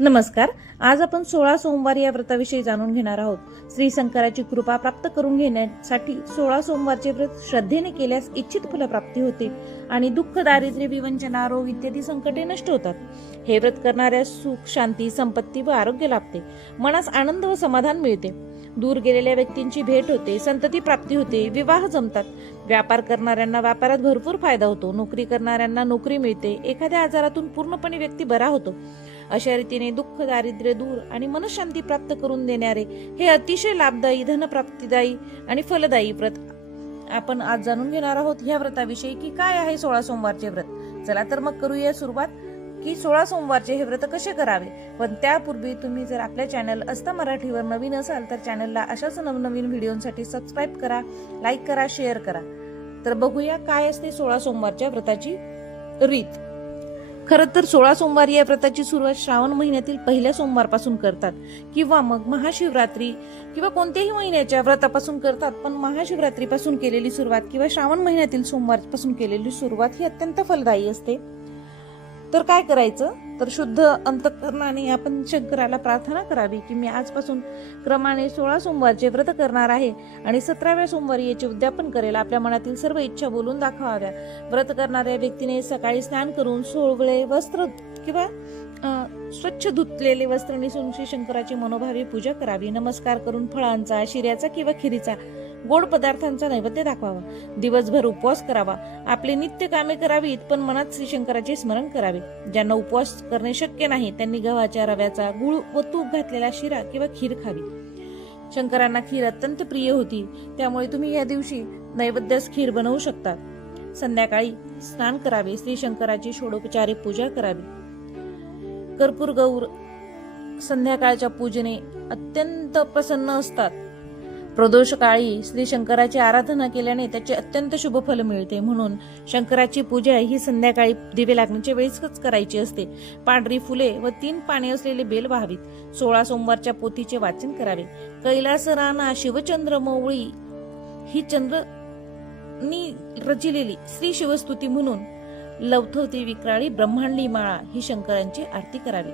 नमस्कार. आज आपण 16 सोमवार या व्रताविषयी जाणून घेणार आहोत. श्री शंकराची कृपा प्राप्त करून घेण्यासाठी 16 सोमवारचे व्रत श्रद्धेने केल्यास इच्छित फलप्राप्ती होते आणि दुःख, दारिद्र्य, विवंचना, रोग इत्यादी संकटे नष्ट होतात. हे व्रत करणाऱ्या सुख, शांती, संपत्ती व आरोग्य लाभते. मनास आनंद व समाधान मिळते. दूर गेलेल्या व्यक्तींची भेट होते, संतती प्राप्ती होते, विवाह जमतात. व्यापार करणाऱ्यांना व्यापारात भरपूर फायदा होतो. नोकरी करणाऱ्यांना नोकरी मिळते. एखाद्या आजारातून पूर्णपणे व्यक्ती बरा होतो. अशा रीतीने दुःख, दारिद्र्य दूर आणि मनशांती प्राप्त करून देणारे हे अतिशय लाभदायी, धनप्राप्तीदायी आणि फलदायी व्रत आपण आज जाणून घेणार आहोत. ह्या व्रताविषयी की काय आहे 16 सोमवारचे व्रत. चला तर मग करूया सुरुवात की 16 सोमवारचे हे व्रत कसे करावे. पण त्यापूर्वी तुम्ही जर आपल्या चॅनल अस्ता मराठीवर नवीन असाल तर चॅनलला अशाच नवनवीन व्हिडिओसाठी सबस्क्राईब करा, लाईक करा, शेअर करा. तर बघूया काय असते 16 सोमवारच्या व्रताची रीत. खरं तर 16 सोमवार या व्रताची सुरुवात श्रावण महिन्यातील पहिल्या सोमवारपासून करतात किंवा मग महाशिवरात्री किंवा कोणत्याही महिन्याच्या व्रतापासून करतात. पण महाशिवरात्रीपासून केलेली सुरुवात किंवा श्रावण महिन्यातील सोमवारपासून केलेली सुरुवात ही अत्यंत फलदायी असते. तर काय करायचं तर शुद्ध अंतःकरणाने आपण शंकराला प्रार्थना करावी की मी आजपासून क्रमाने 16 सोमवारचे व्रत करणार आहे आणि 17व्या सोमवारी याचे उद्यापन करेल. आपल्या मनातील सर्व इच्छा बोलून दाखवाव्या. व्रत करणाऱ्या व्यक्तीने सकाळी स्नान करून सोवळे वस्त्र किंवा स्वच्छ धुतलेले वस्त्र नेसून श्री शंकराची मनोभावे पूजा करावी. नमस्कार करून फळांचा, शिऱ्याचा किंवा खिरीचा, गोड पदार्थांचा नैवेद्य दाखवावा. दिवसभर उपवास करावा. आपले नित्य कामे करावीत पण मनात श्री शंकराचे स्मरण करावे. ज्यांना उपवास करणे शक्य नाही त्यांनी गव्हाच्या रव्याचा, गुळ व तूप घातलेला शिरा किंवा खीर खावी. शंकरांना खीर अत्यंत प्रिय होती, त्यामुळे तुम्ही या दिवशी नैवेद्यास खीर बनवू शकता. संध्याकाळी स्नान करावे. श्री शंकराची षोडोपचारे पूजा करावी. कर्पूर गौर संध्याकाळच्या पूजेने अत्यंत प्रसन्न असतात. प्रदोष काळी श्री शंकराची आराधना केल्याने त्याचे अत्यंत शुभ फल मिळते. म्हणून शंकराची पूजा ही संध्याकाळी दिवे लागण्याच्या वेळेसच करायची असते. पांढरी फुले व 3 पाने असलेले बेल व्हावीत. 16 सोमवारच्या पोथीचे वाचन करावे. कैलास राना शिवचंद्र मौळी ही चंद्रनी रचिलेली श्री शिवस्तुती म्हणून लवथवती विक्राळी ब्रह्मांडी माळा ही शंकरांची आरती करावी.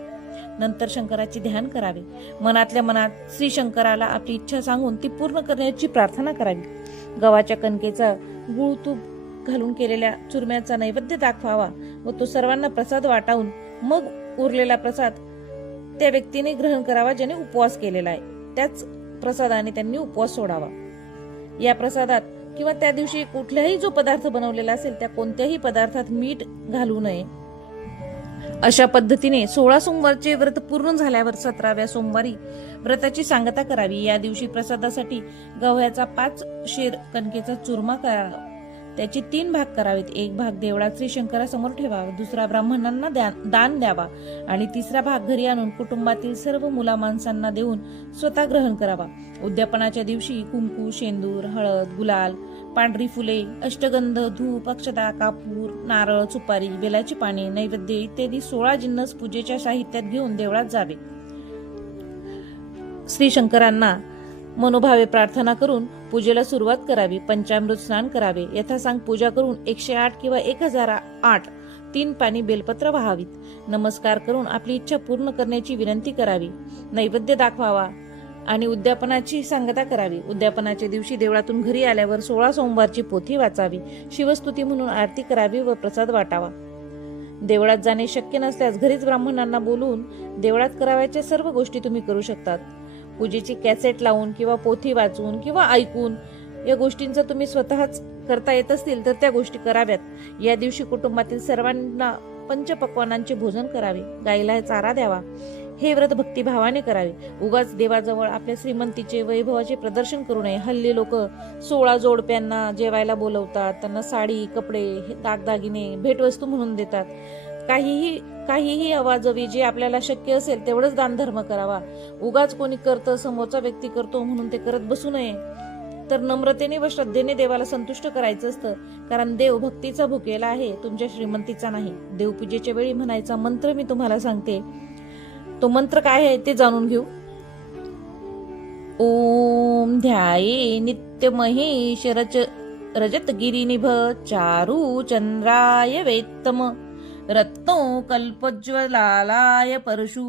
नंतर शंकराचे ध्यान करावे. मनातल्या मनात श्री शंकराला आपली इच्छा सांगून ती पूर्ण करण्याची प्रार्थना करावी. गव्हाच्या कणकेचा गुळ तूप घालून केलेल्या चुरम्याचा नैवेद्य दाखवावा व तो सर्वांना प्रसाद वाटावून मग उरलेला प्रसाद त्या व्यक्तीने ग्रहण करावा ज्याने उपवास केलेला आहे. त्याच प्रसादाने त्यांनी उपवास सोडावा. या प्रसादात किंवा त्या दिवशी कुठलाही जो पदार्थ बनवलेला असेल त्या कोणत्याही पदार्थात मीठ घालू नये. अशा पद्धतीने 16 सोमवारचे व्रत पूर्ण झाल्यावर 17व्या सोमवारी व्रताची सांगता करावी. या दिवशी प्रसादासाठी गव्हाचा 5 शेर कणकेचा चुरमा करावा. त्याचे 3 भाग करावेत. एक भाग देवळात श्री शंकरासमोर ठेवावा, दुसरा ब्राह्मणांना दान द्यावा आणि तिसरा भाग घरी आणून कुटुंबातील सर्व मुलामाणसांना देऊन स्वतः ग्रहण करावा. उद्यापनाच्या दिवशी कुंकू, शेंदूर, हळद, गुलाल, पांढरी फुले, अष्टगंध, धूप, अक्षता, कापूर, नारळ, सुपारी, बेलाची पाने, नैवेद्य इत्यादी 16 जिन्नस पूजेच्या साहित्यात घेऊन देवळात जावे. श्री शंकरांना मनोभावे प्रार्थना करून पूजेला सुरुवात करावी. पंचामृत स्नान करावे. यथासांग पूजा करून 108 किंवा 1008 3 पाणी बेलपत्र वाहावीत. नमस्कार करून आपली इच्छा पूर्ण करण्याची विनंती करावी. नैवेद्य दाखवावा आणि उद्यापनाची सांगता करावी. उद्यापनाच्या दिवशी देवळातून घरी आल्यावर 16 सोमवारची पोथी वाचावी. शिवस्तुती म्हणून आरती करावी व प्रसाद वाटावा. देवळात जाणे शक्य नसल्यास घरीच ब्राह्मणांना बोलवून देवळात करावयाच्या सर्व गोष्टी तुम्ही करू शकतात. पूजेची कॅसेट लावून किंवा पोथी वाचून किंवा ऐकून या गोष्टींचा तुम्ही स्वतःच करता येत असतील तर त्या गोष्टी कराव्यात. या दिवशी कुटुंबातील सर्वांना पंचपक्वानांचे भोजन करावे. गायीला चारा द्यावा. हे व्रत भक्तिभावाने करावे. उगाच देवाजवळ आपल्या श्रीमंतीचे, वैभवाचे प्रदर्शन करू नये. हल्ली लोक 16 जोडप्यांना जेवायला बोलवतात. त्यांना साडी, कपडे, दागदागिने भेटवस्तू म्हणून देतात. काहीही अवाजवी जे आपल्याला शक्य असेल तेवढंच दानधर्म करावा. उगाच कोणी करतं, समोरचा व्यक्ती करतो म्हणून ते करत बसू नये. तर नम्रतेने व श्रद्धेने देवाला संतुष्ट करायचं असतं. कारण देव भक्तीचा भुकेला आहे, तुमच्या श्रीमंतीचा नाही. देवपूजेच्या वेळी म्हणायचा मंत्र मी तुम्हाला सांगते. तो मंत्र काय आहे ते जाणून घेऊ. ओम ध्याये नित्य महेश रजत गिरिनिभ चारू चंद्राय वेत्तम रत्नो कल्पोज्ज्वलाय परशु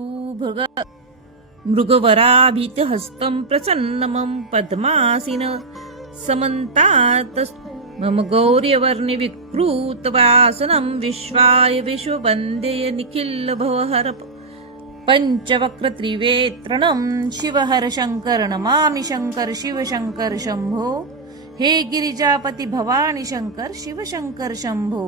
मृगवराभितहस्तं प्रसन्नमं पद्मासीन समन्तात मम गौर्यवर्णे विकृतवासनं विश्वाय विश्ववन्द्य निखिल भवहर पंचवक्र त्रिवेत्रणं शिवहर शंकर नमामि शंकर शिव शंकर शंभो हे गिरिजापती भवानी शंकर शिव शंकर शंभो।